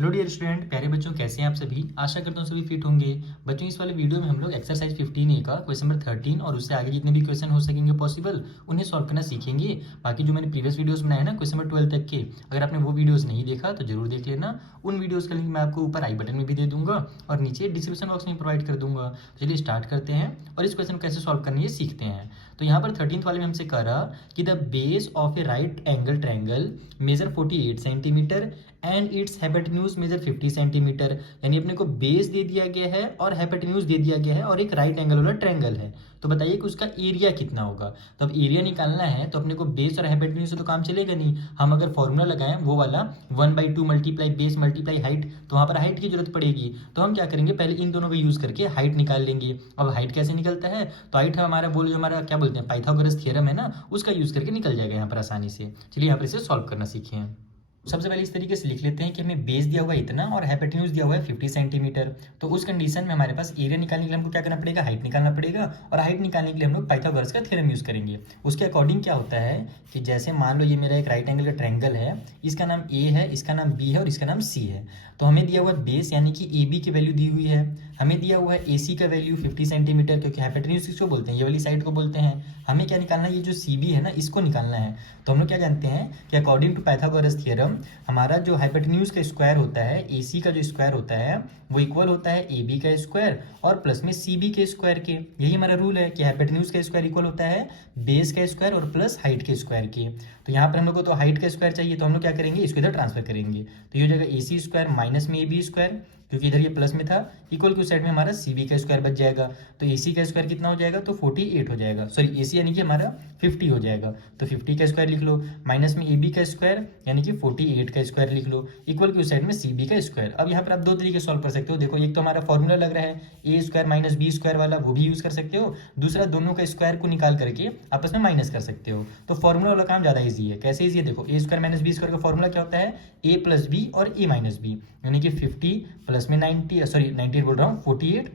Hello dear student, प्यारे बच्चों, कैसे हैं आप सभी। आशा करता हूँ सभी फिट होंगे। बच्चों, इस वाले वीडियो में हम लोग एक्सरसाइज 15A का क्वेश्चन नंबर 13 और उससे आगे जितने भी क्वेश्चन हो सकेंगे पॉसिबल उन्हें सॉल्व करना सीखेंगे। बाकी जो मैंने प्रीवियस वीडियोस बनाए ना क्वेश्चन नंबर 12 तक के, अगर आपने वो वीडियोस नहीं देखा तो जरूर देख लेना। उन वीडियोज़ का लिंक मैं आपको ऊपर आई बटन में भी दे दूंगा और नीचे डिस्क्रिप्शन बॉक्स में प्रोवाइड कर दूंगा। तो चलिए स्टार्ट करते हैं और इस क्वेश्चन को कैसे सॉल्व करना है सीखते हैं। तो यहाँ पर 13th वाले में हमसे कहा कि the base of a right angle triangle measure 48 centimetre and its hypotenuse measure 50 centimetre. यानी अपने को बेस दे दिया गया है और हाइपोटेन्यूज दे दिया गया है और एक राइट एंगल वाला ट्रायंगल है। तो बताइए कि उसका एरिया कितना होगा। तो अब एरिया निकालना है तो अपने को बेस और हाइपोटेन्यूज से तो काम चलेगा नहीं। हम अगर फॉर्मूला लगाएं वो वाला 1/2 मल्टीप्लाई बेस मल्टीप्लाई हाइट, तो वहाँ पर हाइट की जरूरत पड़ेगी। तो हम क्या करेंगे, पहले इन दोनों का यूज़ करके हाइट निकाल लेंगे। अब हाइट कैसे निकलता है, तो हाइट हमारा वो जो हमारा क्या बोलते हैं पाइथागोरस थ्योरम है ना, उसका यूज़ करके निकल जाएगा यहाँ पर आसानी से। चलिए यहाँ पर इसे सॉल्व करना सीखें। सबसे पहले इस तरीके से लिख लेते हैं कि हमें बेस दिया हुआ है इतना और हाइपोटेन्यूज दिया हुआ है 50 सेंटीमीटर। तो उस कंडीशन में हमारे पास एरिया निकालने के लिए हमको क्या करना पड़ेगा, हाइट निकालना पड़ेगा। और हाइट निकालने के लिए हम लोग पाइथागोरस का थ्योरम यूज़ करेंगे। उसके अकॉर्डिंग क्या होता है कि जैसे मान लो ये मेरा एक राइट एंगल का ट्रायंगल है, इसका नाम ए है, इसका नाम बी है और इसका नाम सी है। तो हमें दिया हुआ बेस यानी कि ए बी की वैल्यू दी हुई है, हमें दिया हुआ है ए सी का वैल्यू 50 सेंटीमीटर, क्योंकि हाइपोटेन्यूज किसको बोलते हैं, ये वाली साइड को बोलते हैं। हमें क्या निकालना है, ये जो सी बी है ना इसको निकालना है। तो हम लोग क्या जानते हैं कि अकॉर्डिंग टू पाइथागोरस थ्योरम हमारा जो हाइपोटेन्यूज का स्क्वायर होता है, ए सी का जो स्क्वायर होता है वो इक्वल होता है ए बी का स्क्वायर और प्लस में सी बी के स्क्वायर के। यही हमारा रूल है कि हाइपोटेन्यूज का स्क्वायर इक्वल होता है बेस का स्क्वायर और प्लस हाइट के स्क्वायर के। तो यहाँ पर हम लोग को तो हाइट का स्क्वायर चाहिए, तो हम लोग क्या करेंगे, इसको इधर ट्रांसफर करेंगे। तो ये हो जाएगा ए सी स्क्वायर माइनस में ए बी स्क्वायर, क्योंकि इधर ये प्लस में था, इक्वल की साइड में हमारा सी बी का स्क्वायर बच जाएगा। तो ए सी का स्क्वायर कितना हो जाएगा, तो 48 हो जाएगा। सॉरी, ए सी यानी कि हमारा 50 हो जाएगा। तो 50 का स्क्वायर लिख लो, माइनस में ए बी का स्क्वायर यानी कि 48 का स्क्वायर लिख लो, इक्वल की साइड में सी बी का स्क्वायर। अब यहाँ पर आप दो तरीके सॉल्व कर सकते हो। देखो, एक तो हमारा फॉर्मूला लग रहा है ए स्क्वायर माइनस बी स्क्वायर वाला, वो भी यूज़ कर सकते हो। दूसरा, दोनों का स्क्वायर को निकाल करके आपस में माइनस कर सकते हो। तो फॉर्मूला वाला काम ज़्यादा ईजी है। कैसे ईजी है, देखो ए स्क्वायर माइनस बी स्क्वायर का फॉर्मूला क्या होता है, ए प्लस बी और ए माइनस बी, यानी कि 50 प्लस में 90, सॉरी 98 बोल रहा हूँ, 48,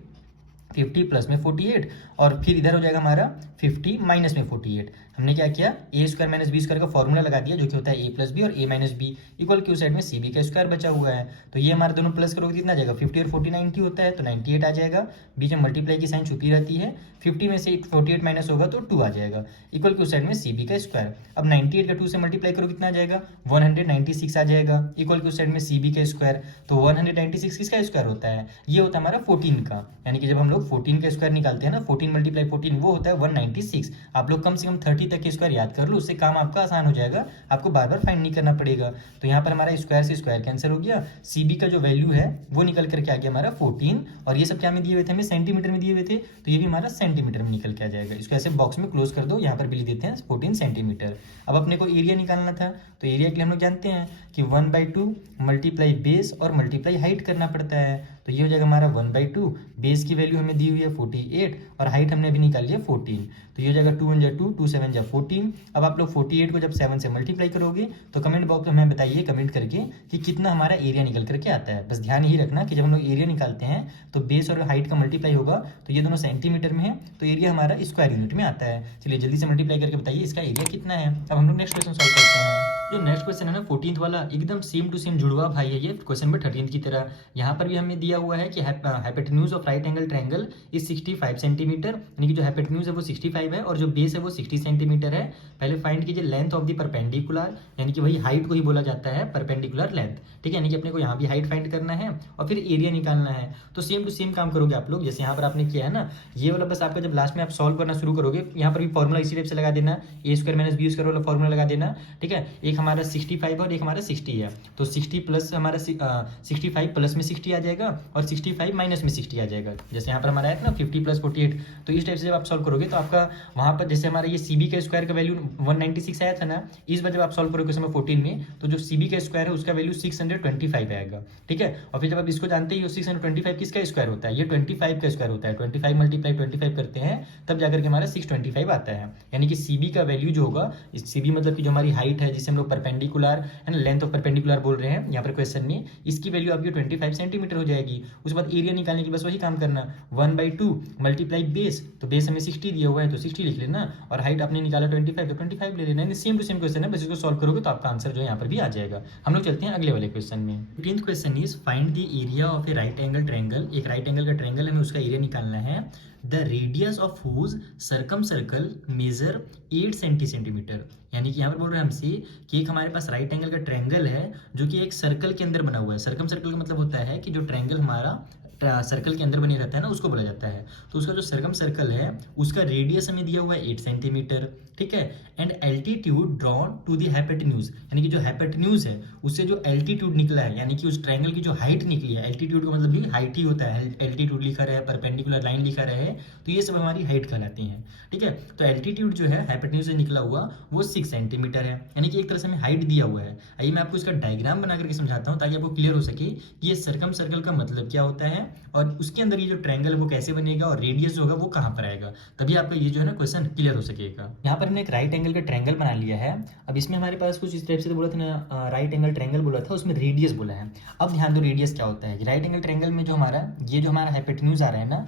50 प्लस में 48 और फिर इधर हो जाएगा हमारा 50 माइनस में 48। हमने क्या किया, ए स्क्वायर माइनस बी स्क्वायर का फॉर्मूला लगा दिया जो कि होता है ए प्लस बी और ए माइनस बी, इक्वल की साइड में सी बी का स्क्वायर बचा हुआ है। तो ये हमारे दोनों प्लस करोगे कितना आ जाएगा, 50 और 40 90 होता है, तो 98 आ जाएगा। बीच में मल्टीप्लाई की साइन छुपी रहती है, 50 में से 48 माइनस होगा तो 2 आ जाएगा, इक्वल की साइड में सी बी का स्क्वायर। अब 98 का 2 से मल्टीप्लाई करो कितना आ जाएगा, 196 आ जाएगा, इक्वल की साइड में सी बी का स्क्वायर। तो 196 किसका स्क्वायर होता है, ये होता है हमारा 14 का। यानी कि जब हम लोग 14 का स्क्वायर निकालते हैं ना, 14 मल्टीप्लाई 14 वो होता है 196। आप लोग कम से कम 30 तक के स्क्वायर याद कर लो, उससे काम आपका आसान हो जाएगा, आपको बार बार फाइंड नहीं करना पड़ेगा। तो यहाँ पर हमारा स्क्वायर से स्क्वायर कैंसिल हो गया, सी बी का जो वैल्यू है वो निकल करके आ गया हमारा 14। और ये सब क्या में दिए हुए थे, हमें सेंटीमीटर में दिए हुए थे, तो ये भी हमारा सेंटीमीटर में निकल के आ जाएगा। इसको ऐसे बॉक्स में क्लोज कर दो, यहाँ पर भी लिख देते हैं 14 सेंटीमीटर। अब अपने को एरिया निकालना था, तो एरिया के लिए हम लोग जानते हैं कि 1/2 मल्टीप्लाई बेस और मल्टीप्लाई हाइट करना पड़ता है। तो ये हो जाएगा हमारा 1/2, बेस की वैल्यू हमें दी हुई है 48 और हाइट हमने अभी निकाल लिया 14। तो ये हो जाएगा 2 1 जा 2, 2 7 जा 14। अब आप लोग 48 को जब 7 से मल्टीप्लाई करोगे तो कमेंट बॉक्स में हमें बताइए कमेंट करके कि कितना हमारा एरिया निकल करके आता है। बस ध्यान यही रखना कि जब हम लोग एरिया निकालते हैं तो बेस और हाइट का मल्टीप्लाई होगा, तो ये दोनों सेंटीमीटर में है तो एरिया हमारा स्क्वायर यूनिट में आता है। चलिए जल्दी से मल्टीप्लाई करके बताइए इसका एरिया कितना है। अब हम लोग नेक्स्ट क्वेश्चन सॉल्व करते हैं। जो नेक्स्ट क्वेश्चन है ना 14th वाला, एकदम सेम टू सेम जुड़वा भाई है ये क्वेश्चन में 13th की तरह। यहाँ पर भी हमें दिया हुआ है कि hypotenuse of right angle triangle is 65 centimetre, यानी कि जो हाइपोटेन्यूज है वो 65 है और जो बेस है वो 60 सेंटीमीटर है। पहले फाइंड कीजिए लेंथ ऑफ द परपेंडिकुलर, यानी कि वही हाइट को ही बोला जाता है परपेंडिकुलर लेंथ, ठीक है। यानी कि अपने को यहाँ भी हाइट फाइंड करना है और फिर एरिया निकालना है। तो सेम टू सेम काम करोगे आप लोग, जैसे यहाँ पर आपने किया है ना ये वाला। बस आपका जब लास्ट में आप सॉल्व करना शुरू करोगे, यहाँ पर भी फॉर्मूला इसी टाइप से लगा देना, ए स्क्वायर माइनस बी स्क्वायर वाला फॉर्मूला लगा देना, ठीक है। एक हमारा 65 और एक हमारा 60 है, तो 60 प्लस हमारा 65 प्लस में 60 आ जाएगा और 65 माइनस में 60 आ जाएगा। जैसे यहाँ पर हमारा है ना 50 प्लस 48, तो इस टाइप से जब आप सॉल्व करोगे तो आपका वहाँ पर जैसे हमारा ये सी बी का स्क्वायर का वैल्यू 196 आया था ना, इस बार जब आप सॉल्व करोगे समय 14 में तो जो सी बी का स्क्वायर है उसका वैल्यू 625 आएगा, ठीक है। और फिर जब आप इसको जानते ही हो 625 किसका स्क्वायर होता है, ये 25 का स्क्वायर होता है। 25 मल्टीप्लाई 25 करते हैं तब जाकर के हमारा 625 आता है। यानी कि सी बी का वैल्यू जो होगा, सी बी मतलब कि जो हमारी हाइट है जिसे हम लोग ऑफ परपेंडिकुलर है ना, लेंथ ऑफ परपेंडिकुलर बोल रहे हैं यहाँ पर क्वेश्चन में, इसकी वैल्यू आपकी 25 सेंटीमीटर हो जाएगी। उसके बाद एरिया निकालने के लिए बस वही काम करना, 1/2 मल्टीप्लाई बेस, तो बेस हमें 60 दिया हुआ है तो 60 लिख लेना, और हाइट आपने निकाला 25 तो 25 ले लेना। सेम टू सेम क्वेश्चन है, बस इसको सॉल्व करोगे तो आपका आंसर जो है यहाँ पर भी आ जाएगा। हम लोग चलते हैं अगले वाले क्वेश्चन में। 15th question is find the area of a right angle triangle. एक राइट एंगल का ट्रायंगल हमें उसका एरिया निकालना है। The radius of whose circumcircle measure 8 centimetre, यानी कि यहाँ पर बोल रहे हैं हमसे कि एक हमारे पास राइट एंगल का ट्रायंगल है जो कि एक सर्कल के अंदर बना हुआ है। सर्कम सर्कल का मतलब होता है कि जो ट्रायंगल हमारा सर्कल के अंदर बने रहता है ना, उसको बोला जाता है। तो उसका जो सर्कम सर्कल है उसका रेडियस हमें दिया हुआ है 8 सेंटीमीटर, ठीक है। And altitude drawn to the hypotenuse, यानी कि जो हाइपोटेन्यूज है उससे जो एल्टीट्यूड निकला है, यानी कि उस ट्रायंगल की जो हाइट निकली है, एल्टीट्यूड का मतलब भी हाइट ही होता है, एल्टीट्यूड लिखा रहे, परपेंडिकुलर लाइन लिखा रहे, तो ये सब हमारी हाइट कहलाती हैं, ठीक है। तो एल्टीट्यूड जो है हाइपोटेन्यूज से निकला हुआ वो 6 सेंटीमीटर है, यानी कि एक तरह से हमें हाइट दिया हुआ है। आइए मैं आपको इसका डायग्राम बना करके समझाता हूँ ताकि आपको क्लियर हो सके कि ये सर्कम सर्कल का मतलब क्या होता है और उसके अंदर ये जो ट्रायंगल है वो कैसे बनेगा और रेडियस जो होगा वो कहाँ पर आएगा, तभी आपका ये जो है ना क्वेश्चन क्लियर हो सकेगा। यहाँ पर हमने एक राइट एंगल का ट्रायंगल बना लिया है। अब इसमें हमारे पास कुछ इस टाइप से तो बोला था ना, राइट एंगल ट्रायंगल बोला था, उसमें रेडियस बोला है। अब ध्यान दो रेडियस क्या होता है। राइट एंगल ट्रायंगल में जो हमारा ये जो हमारा हाइपोटेन्यूज आ रहा है ना,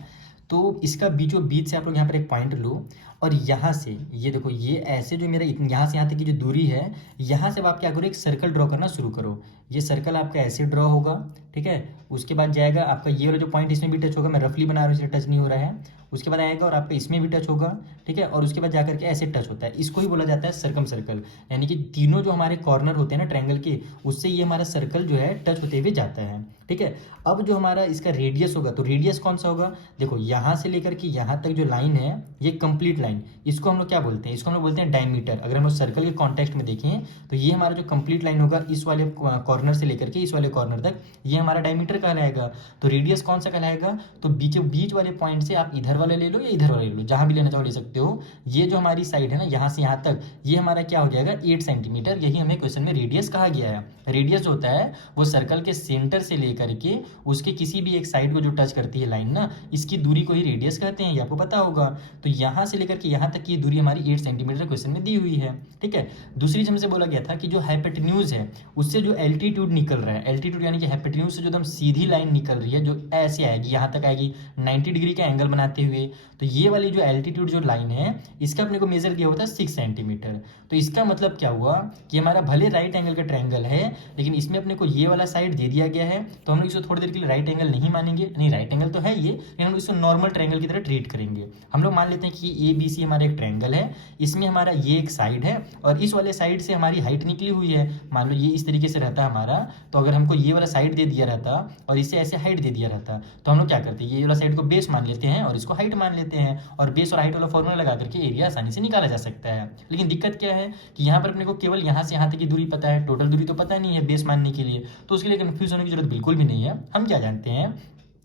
तो इसका बीचों बीच से आप लोग यहाँ पर एक पॉइंट लो और यहाँ से ये देखो, ये ऐसे जो मेरा यहाँ से यहाँ तक की जो दूरी है, यहाँ से अब आप क्या करो, एक सर्कल ड्रॉ करना शुरू करो। ये सर्कल आपका ऐसे ड्रॉ होगा, ठीक है। उसके बाद जाएगा आपका ये वाला जो पॉइंट, इसमें भी टच होगा, मैं रफली बना रहा हूँ इसलिए टच नहीं हो रहा है। उसके बाद आएगा और आपका इसमें भी टच होगा, ठीक है। और उसके बाद जाकर के ऐसे टच होता है, इसको ही बोला जाता है सर्कम सर्कल, यानी कि तीनों जो हमारे कॉर्नर होते हैं ना ट्रायंगल के, उससे ये हमारा सर्कल जो है टच होते हुए जाता है, ठीक है। अब जो हमारा इसका रेडियस होगा, तो रेडियस कौन सा होगा, देखो यहाँ से लेकर के यहाँ तक जो लाइन है ये कंप्लीट लाइन, इसको हम लोग क्या बोलते हैं, इसको हम लोग बोलते हैं डायमीटर। अगर हम लोग सर्कल के कॉन्टेक्स्ट में देखें तो ये हमारा जो कंप्लीट लाइन होगा इस वाले कॉर्नर से लेकर के इस वाले कॉर्नर तक, ये हमारा डायमीटर कहलाएगा। तो रेडियस कौन सा कहलाएगा, तो बीच वाले पॉइंट से आप इधर वाले ले लो या इधर वाले ले लो, जहां भी लेना चाहो ले सकते हो। ये जो हमारी साइड है ना, यहाँ से यहाँ तक, ये हमारा क्या हो जाएगा 8 सेंटीमीटर, यही हमें क्वेश्चन में रेडियस कहा गया है। रेडियस जो होता है वो सर्कल के सेंटर से लेकर के उसके किसी भी एक साइड को जो टच करती है लाइन ना, इसकी दूरी को ही रेडियस कहते हैं, ये आपको पता होगा। तो यहाँ से लेकर के यहाँ तक की दूरी हमारी 8 सेंटीमीटर क्वेश्चन में दी हुई है, ठीक है। दूसरी चीज हमसे बोला गया था कि जो हाइपोटेन्यूज है उससे जो एल्टीट्यूड निकल रहा है, एल्टीट्यूड यानी कि हाइपोटेन्यूज से जो एकदम सीधी लाइन निकल रही है, जो ऐसे आएगी यहाँ तक आएगी 90 डिग्री का एंगल बनाते हुए, तो ये वाली जो एल्टीट्यूड जो लाइन है इसका अपने को मेजर किया हुआ था 6 सेंटीमीटर। तो इसका मतलब क्या हुआ कि हमारा भले राइट एंगल का ट्रायंगल है लेकिन इसमें अपने को ये वाला साइड दे दिया गया है, तो हम लोग इसको थोड़ी देर के लिए राइट एंगल नहीं मानेंगे, नहीं राइट एंगल तो है ये, लेकिन हम लोग इसको नॉर्मल ट्रायंगल की तरह ट्रीट करेंगे। हम लोग मान लेते हैं कि ABC हमारा एक ट्रायंगल है, इसमें हमारा ये एक साइड है और इस वाले साइड से हमारी हाइट निकली हुई है। मान लो ये इस तरीके से रहता हमारा, तो अगर हमको ये वाला साइड दे दिया रहता और इससे ऐसे हाइट दे दिया रहता, तो हम लोग क्या करते, ये वाला साइड को बेस मान लेते हैं और इसको हाइट मान लेते हैं, और बेस और हाइट वाला फॉर्मूला लगा करके एरिया आसानी से निकाला जा सकता है। लेकिन दिक्कत क्या है कि यहाँ पर अपने को केवल यहाँ से यहाँ तक की दूरी पता है, टोटल दूरी तो पता नहीं है बेस मानने के लिए, तो उसके लिए कंफ्यूज होने की जरूरत बिल्कुल भी नहीं है। हम क्या जानते हैं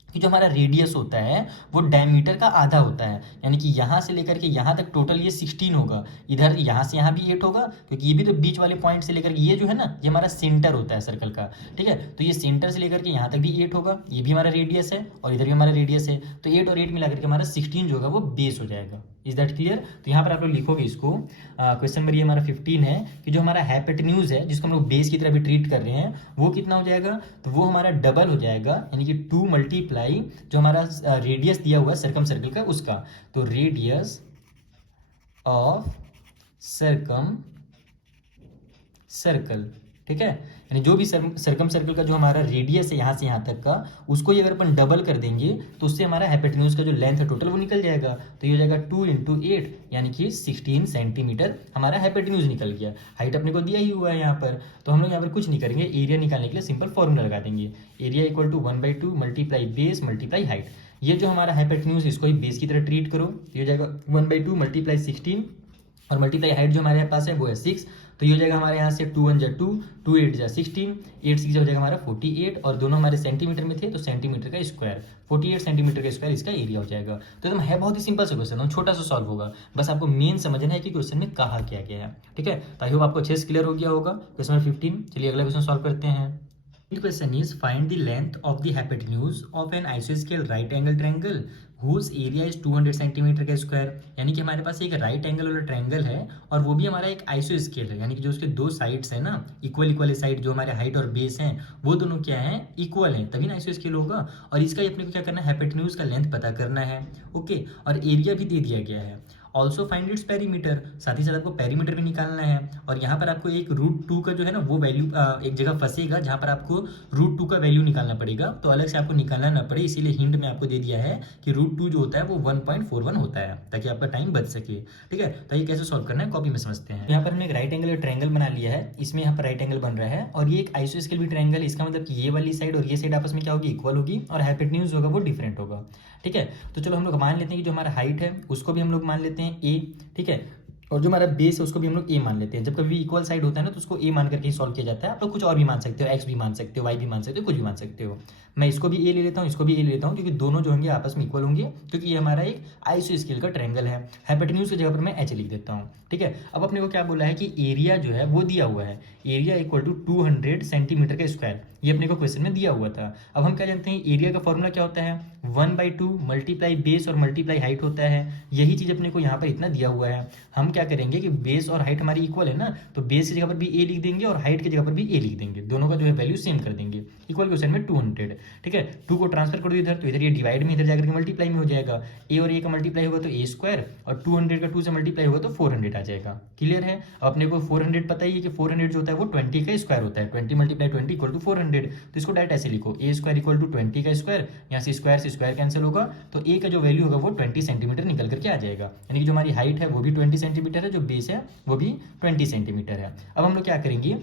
कि जो हमारा रेडियस होता है वो डायमीटर का आधा होता है, यानी कि यहाँ से लेकर के यहाँ तक टोटल ये 16 होगा, इधर यहाँ से यहाँ भी 8 होगा, क्योंकि ये भी तो बीच वाले पॉइंट से लेकर के ये जो है ना ये हमारा सेंटर होता है सर्कल का, ठीक है। तो ये सेंटर से लेकर के यहाँ तक भी 8 होगा, ये भी हमारा रेडियस है और इधर भी हमारा रेडियस है, तो 8 और 8 मिला करके हमारा 16 जो होगा वो बेस हो जाएगा। Is that clear. तो यहाँ पर आप लोग लिखोगे इसको, क्वेश्चन नंबर ये हमारा 15 है कि जो हमारा हाइपोटेन्यूज है जिसको हम लोग बेस की तरह भी ट्रीट कर रहे हैं वो कितना हो जाएगा, तो वो हमारा डबल हो जाएगा, यानी कि 2 मल्टीप्लाई जो हमारा रेडियस दिया हुआ है सर्कम सर्कल का उसका, तो रेडियस ऑफ सर्कम सर्कल, ठीक है। यानी जो भी सर्कम सर्कल का जो हमारा रेडियस है यहाँ से यहाँ तक का, उसको ये अगर अपन डबल कर देंगे तो उससे हमारा हाइपोटेन्यूज का जो लेंथ है टोटल वो निकल जाएगा। तो ये हो जाएगा 2 × 8 यानी कि 16 सेंटीमीटर हमारा हाइपोटेन्यूज निकल गया। हाइट अपने को दिया ही हुआ है यहाँ पर, तो हम लोग यहाँ पर कुछ नहीं करेंगे, एरिया निकालने के लिए सिंपल फॉर्मूला लगा देंगे, area equal to 1/2 multiply base multiply height. ये जो हमारा हाइपोटेन्यूज इसको ही बेस की तरह ट्रीट करो, ये हो जाएगा 1/2 मल्टीप्लाई 16 और मल्टीप्लाई हाइट जो हमारे पास है वो है 6, तो ये हो जाएगा हमारे यहाँ से 2 × 1 = 2, 2 × 8 = 16, 8 6 हो जाएगा हमारा 48, और दोनों हमारे सेंटीमीटर में थे तो सेंटीमीटर का स्क्वायर, 48 सेंटीमीटर का स्क्वायर इसका एरिया हो जाएगा। तो एकदम है बहुत ही सिंपल सा क्वेश्चन, छोटा सा सॉल्व होगा, बस आपको मेन समझना है कि क्वेश्चन में कहा क्या गया है, ठीक है। तो आई होप आपको अच्छे से क्लियर हो गया होगा क्वेश्चन नंबर 15। चलिए अगला क्वेश्चन सॉल्व करते हैं। Question is find the length of the hypotenuse of an isosceles right angle triangle whose area is 200 centimetre का स्क्वायर। यानी कि हमारे पास एक राइट एंगल वाला ट्रायंगल है और वो भी हमारा एक आइसोस्केल है, यानी कि जो उसके दो साइड्स है ना, इक्वल साइड जो हमारे हाइट और बेस हैं वो दोनों क्या हैं, इक्वल हैं, तभी ना आइसोस्केल होगा। और इसका अपने को क्या करना है, हाइपोटेन्यूज का लेंथ पता करना है। ओके, और एरिया भी दे दिया गया है। ऑल्सो फाइंड इट्स पेरीमीटर, साथ ही साथ आपको पेरीमीटर भी निकालना है। और यहाँ पर आपको एक √2 का जो है ना वो वैल्यू एक जगह फंसेगा जहाँ पर आपको √2 का वैल्यू निकालना पड़ेगा, तो अलग से आपको निकालना ना पड़े, इसीलिए हिंट में आपको दे दिया है कि √2 जो होता है वो 1.41 होता है, ताकि आपका टाइम बच सके। ठीक है, तो ये कैसे सॉल्व करना है कॉपी में समझते हैं। यहाँ पर हमने एक राइट एंगल ट्रायंगल बना लिया है, इसमें यहाँ पर राइट एंगल बन रहा है और ये एक आइसोस्केल भी ट्रायंगल, इसका मतलब कि ये वाली साइड और ये साइड आपस में क्या होगी, इक्वल होगी, और हाइपोटेन्यूज होगा वो डिफरेंट होगा। ठीक है, तो चलो हम लोग मान लेते हैं कि जो हमारा हाइट है उसको भी हम लोग मान लेते हैं ए। ठीक है, और जो हमारा बेस है उसको भी हम लोग ए मान लेते हैं। जब कभी इक्वल साइड होता है ना तो उसको ए मान करके ही सॉल्व किया जाता है। आप लोग कुछ और भी मान सकते हो, एक्स भी मान सकते हो, वाई भी मान सकते हो, कुछ भी मान सकते हो। मैं इसको भी ए ले लेता हूँ, इसको भी ए ले लेता हूँ, क्योंकि दोनों जो होंगे आपस में इक्वल होंगे, क्योंकि ये हमारा एक आइसोस्केल का ट्रायंगल है। हाइपोटेन्यूज की जगह पर मैं एच लिख देता हूँ। ठीक है, अब अपने को क्या बोला है कि एरिया जो है वो दिया हुआ है, एरिया इक्वल टू 200 सेंटीमीटर का स्क्वायर, ये अपने को क्वेश्चन में दिया हुआ था। अब हम क्या जानते हैं, एरिया का फॉर्मूला क्या होता है, 1/2 मल्टीप्लाई बेस और मल्टीप्लाई हाइट होता है। यही चीज अपने को यहाँ पर इतना दिया हुआ है। हम क्या करेंगे कि बेस और हाइट हमारी इक्वल है ना, तो बेस की जगह पर भी ए लिख देंगे और हाइट की जगह पर भी ए लिख देंगे, दोनों का जो है वैल्यू सेम कर देंगे। इक्वल क्वेश्चन में 200। ठीक है, 2 को ट्रांसफर कर दो इधर, तो इधर ये डिवाइड में इधर जाकर के मल्टीप्लाई में हो जाएगा। ए और ए का मल्टीप्लाई होगा तो ए स्क्वायर, और 200 का 2 से मल्टीप्लाई होगा तो 400 आ जाएगा। क्लियर है। अब अपने को 400 पता ही है कि 400 जो होता है वो 20 का स्क्वायर होता है। 20 × 20 इक्वल टू 400, तो इसको डायरेक्ट ऐसे लिखो, ए स्क्वायर इक्वल टू 20 का स्क्वायर, यहाँ से स्क्वायर कैंसिल होगा, तो ए का जो वैल्यू होगा वो 20 सेंटीमीटर निकल करके आ जाएगा। यानी कि जो हमारी हाइट है वो भी 20 सेंटीमीटर है, जो बेस है वो भी 20 सेंटीमीटर है। अब हम लोग क्या करेंगे,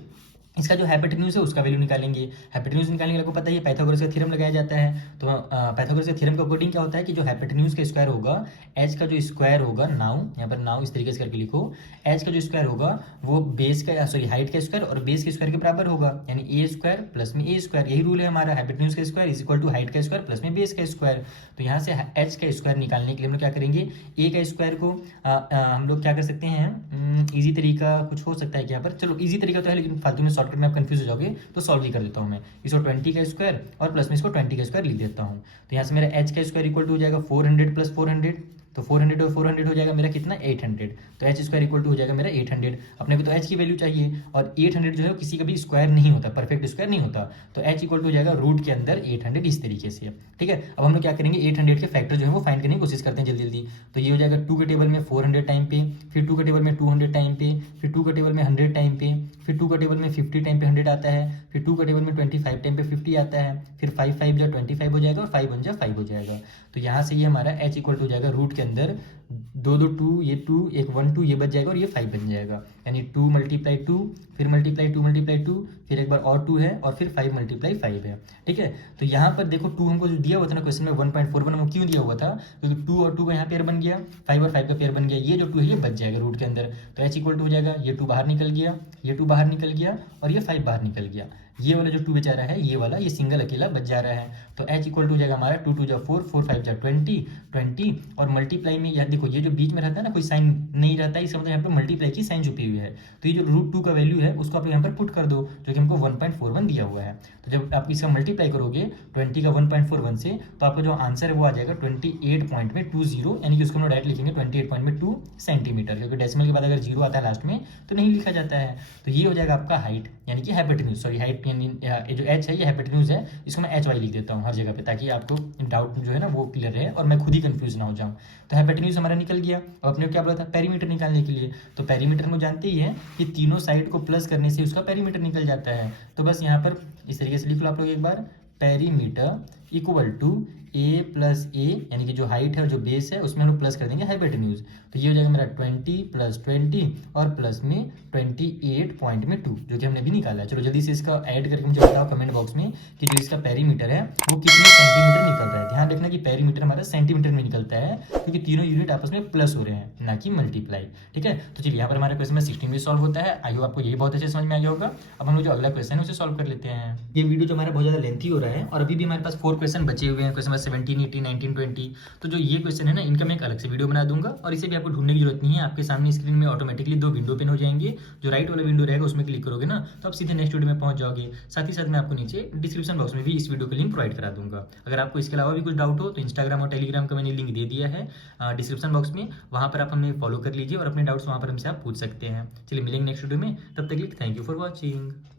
इसका जो हाइपोटेन्यूज है उसका वैल्यू निकालेंगे। हाइपोटेन्यूज निकालने के लिए आपको पता ही है पाइथागोरस का थ्योरम लगाया जाता है। तो पाइथागोरस के थ्योरम के अकॉर्डिंग क्या होता है कि जो हाइपोटेन्यूज का स्क्वायर होगा, एच का जो स्क्वायर होगा, नाउ यहाँ पर नाउ इस तरीके से करके लिखो, एच का जो स्क्वायर होगा वो बेस का सॉरी हाइट का स्क्वायर और बेस के स्क्वायर के बराबर होगा, यानी ए स्क्वायर प्लस में ए स्क्वायर। यही रूल है हमारा, हाइपोटेन्यूज का square is equal to height का स्क्वायर प्लस में बेस का स्क्वायर। तो यहाँ से एच का स्क्वायर निकालने के लिए हम लोग क्या करेंगे, ए का स्क्वायर को हम लोग क्या कर सकते हैं, ईजी तरीका कुछ हो सकता है कि यहाँ पर, चलो ईजी तरीका तो है लेकिन फालतू में शॉर्टकट में आप कंफ्यूज हो जाओगे, तो सॉल्व ही कर देता हूँ मैं। इसको 20 का स्क्वायर और प्लस में इसको 20 का स्क्वायर लिख देता हूँ। तो यहाँ से मेरा एच का स्क्वायर इक्वल टू हो जाएगा 400 + 400, तो 400 और 400 हो जाएगा मेरा कितना, 800। तो एच स्क्वायर इक्वल टू हो जाएगा मेरा 800। अपने को तो एच की वैल्यू चाहिए, और 800 जो है किसी का भी स्क्वायर नहीं होता, परफेक्ट स्क्वायर नहीं होता, तो एच इक्वल टू हो जाएगा रूट के अंदर 800 इस तरीके से। ठीक है, अब हम लोग क्या करेंगे, 800 के फैक्टर जो है वो फाइंड करने की कोशिश करते हैं जल्दी जल्दी। तो ये हो जाएगा 2 के टेबल में 400 टाइम पे, फिर 2 के टेबल में 200 टाइम पे, फिर 2 के टेबल में 100 टाइम पे, फिर 2 के टेबल में 50 टाइम पे 100 आता है, फिर 2 के टेबल में 25 टाइम पे 50 आता है, फिर 5 5 जा 25 हो जाएगा और 5 1 जा 5 हो जाएगा। तो यहाँ से ये हमारा एच इक्वल टू हो जाएगा रूट के अंदर 2 2 2, ये 2 एक 1 2 ये बच जाएगा और ये 5 बन जाएगा, यानी 2 × 2 फिर मल्टीप्लाई 2 × 2 फिर एक बार और 2 है और फिर 5 × 5 है। ठीक है, तो यहाँ पर देखो 2 हमको जो दिया हुआ था ना क्वेश्चन में 1.41, हमको क्यों दिया हुआ था, क्योंकि 2 और 2 का यहाँ पेयर बन गया, 5 और 5 का पेयर बन गया, ये जो 2 है ये बच जाएगा रूट के अंदर। तो एच इक्वल टू हो जाएगा, ये 2 बाहर निकल गया, ये 2 बाहर निकल गया और ये 5 बाहर निकल गया, ये वाला जो 2 बचा रहा है, ये वाला ये सिंगल अकेला बच जा रहा है। तो एच इक्वल टू हो जाएगा हमारा 2 2 जा 4 4 5 जा 20 और मल्टीप्लाई में यहाँ देखो ये जो बीच में रहता है ना कोई साइन नहीं रहता है, इसका मतलब यहाँ पर मल्टीप्लाई की साइन छुपी हुई है। तो ये जो √2 का वैल्यू है उसको आप यहाँ पर पुट कर दो, जो कि हमको 1.41 दिया हुआ है। तो जब आप इसका मल्टीप्लाई करोगे 20 का 1.41 से, तो आपका जो आंसर है वो आ जाएगा 28.20, यानी कि उसको हम डायरेक्ट लिखेंगे 28.2 सेंटीमीटर, क्योंकि डेसिमल के बाद अगर जीरो आता है लास्ट में तो नहीं लिखा जाता है। तो ये हो जाएगा आपका हाइट, यानी कि हाइपोटेन्यूज, सॉरी हाइट यानी जो एच है ये हाइपोटेन्यूज है, इसको मैं एच वाई लिख देता हूँ हर जगह पे, ताकि आपको डाउट जो है ना वो क्लियर रहे और मैं खुद ही कंफ्यूज ना हो जाऊँ। तो हाइपोटेन्यूज हमारा निकल गया। और अपने को क्या बोला था, पेरीमीटर निकालने के लिए, तो पेरीमीटर हम जानते ही है कि तीनों साइड को प्लस करने से उसका पेरीमीटर निकल जाता है। तो बस यहाँ पर इस तरीके से लिख लो आप लोग एक बार, perimeter equal to A plus A, यानी कि जो हाइट है और जो बेस है उसमें हम लोग प्लस कर देंगे हाइपोटेन्यूज। तो ये हो जाएगा मेरा 20 + 20 और प्लस में 28.2, जो कि हमने भी निकाला है। चलो जल्दी से इसका ऐड करके मुझे बताओ कमेंट बॉक्स में कि जो इसका पेरीमीटर है वो कितने सेंटीमीटर निकल रहा है। ध्यान रखना कि पेरीमीटर हमारा सेंटीमीटर में निकलता है, क्योंकि तीनों यूनिट आपस में प्लस हो रहे हैं, ना कि मल्टीप्लाई। ठीक है, तो चलिए यहाँ पर हमारा क्वेश्चन 16 भी सॉल्व होता है। आई होप आपको यही बहुत अच्छे समझ में आ गया होगा। अब हम लोग जो अगला क्वेश्चन है उसे सॉल्व कर लेते हैं। ये वीडियो जो हमारा बहुत ज़्यादा लेंथी हो रहा है और अभी भी हमारे पास 4 क्वेश्चन बचे हुए हैं, क्वेश्चन नंबर 17, 18, 19, 20। तो जो ये क्वेश्चन है ना, इनका मैं एक अलग से वीडियो बना दूंगा और इसे भी आपको ढूंढने की जरूरत नहीं है। आपके सामने स्क्रीन में ऑटोमेटिकली 2 विंडो ओपन हो जाएंगे। जो राइट वाला विंडो रहेगा उसमें क्लिक करोगे ना, तो आप सीधे नेक्स्ट वीडियो में पहुंच जाओगे। साथ ही साथ मैं आपको नीचे डिस्क्रिप्शन बॉक्स में भी इस वीडियो का लिंक प्रोवाइड करा दूंगा। अगर आपको इसके अलावा भी कुछ डाउट हो तो इंस्टाग्राम और टेलीग्राम का मैंने लिंक दे दिया है डिस्क्रिप्शन बॉक्स में, वहां पर आप हमें फॉलो कर लीजिए और अपने डाउट्स वहां पर हमसे आप पूछ सकते हैं। चलिए मिलेंगे नेक्स्ट वीडियो में, तब तक के लिए थैंक यू फॉर वॉचिंग।